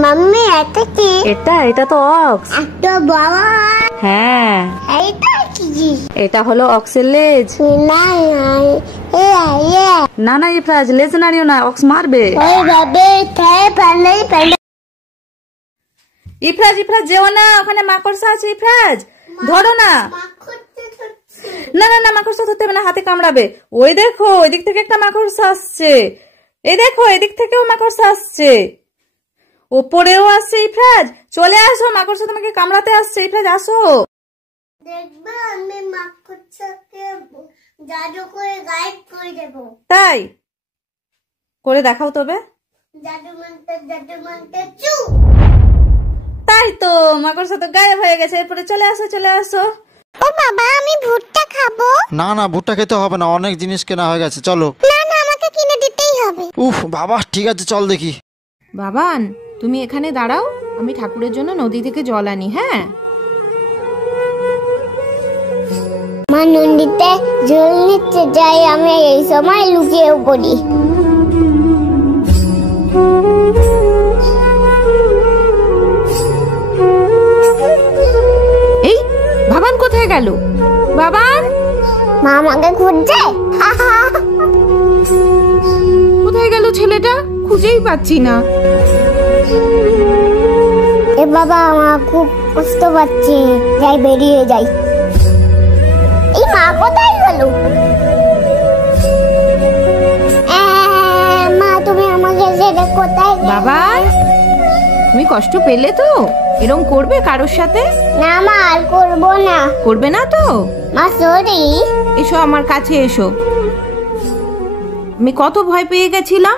Mummy এটা কি? এটা তো অক্স। এত বড়? হ্যাঁ। এটা কি? এটা হলো অক্সের লেজ। না না না ইফরাজ, লেজ নাড়িও না, অক্স মারবে। ইফরাজ ইফরাজ যেও না, ওখানে মাকড়সা আছে। ইফরাজ ধরো না। না না না, মাকড়সা ধরতে হবে না, হাতে কামড়াবে। ওই দেখো, ওই দিক থেকে একটা মাকড়সা আসছে। এই দেখো, এদিক থেকেও মাকড়সা আসছে, ওপরেও আসছে। ইফরাজ চলে আসো, মাকড়সা তোমাকে কামড়াতে আসছে। ইফরাজ আসো। দেখবে আমি মাকড়সাকে জাদু করে গায়েব করে দেব। তাই করে দেখাও তবে। জাদু মন্ত্র চু। তাই তো, মাকড়সা তো গায়েব হয়ে গেছে। এরপরে চলে আসো, চলে আসো। ও বাবা, আমি ভুট্টা খাবো। না না, ভুট্টা খেতে হবে না, অনেক জিনিস কেনা হয়ে গেছে, চলো। না না, আমাকে কিনে দিতেই হবে। উফ বাবা, ঠিক আছে চল দেখি। বাবান, তুমি এখানে দাঁড়াও, আমি ঠাকুরের জন্য নদী থেকে জল আনি। হ্যাঁ, মা নদীতে জল নিতে যাই, আমি এই সময় লুকিয়েও পড়ি। এই বাবান কোথায় গেল? বাবান মা আমাকে খুঁজছে। কোথায় গেল ছেলেটা? খুঁজেই পাচ্ছি না। এ বাবা, আমার খুব কষ্ট পাচ্ছে, যাই বেরিয়ে যাই। এই মা কোথায় গেল? মা তুমি আমাকে ছেড়ে কোথায় গেলে? বাবান, তুমি কষ্ট পেলে তো? এরকম করবে কারোর সাথে? না মা, আর করবো না। করবে না তো? মা সরি। এসো আমার কাছে এসো। আমি কত ভয় পেয়ে গেছিলাম।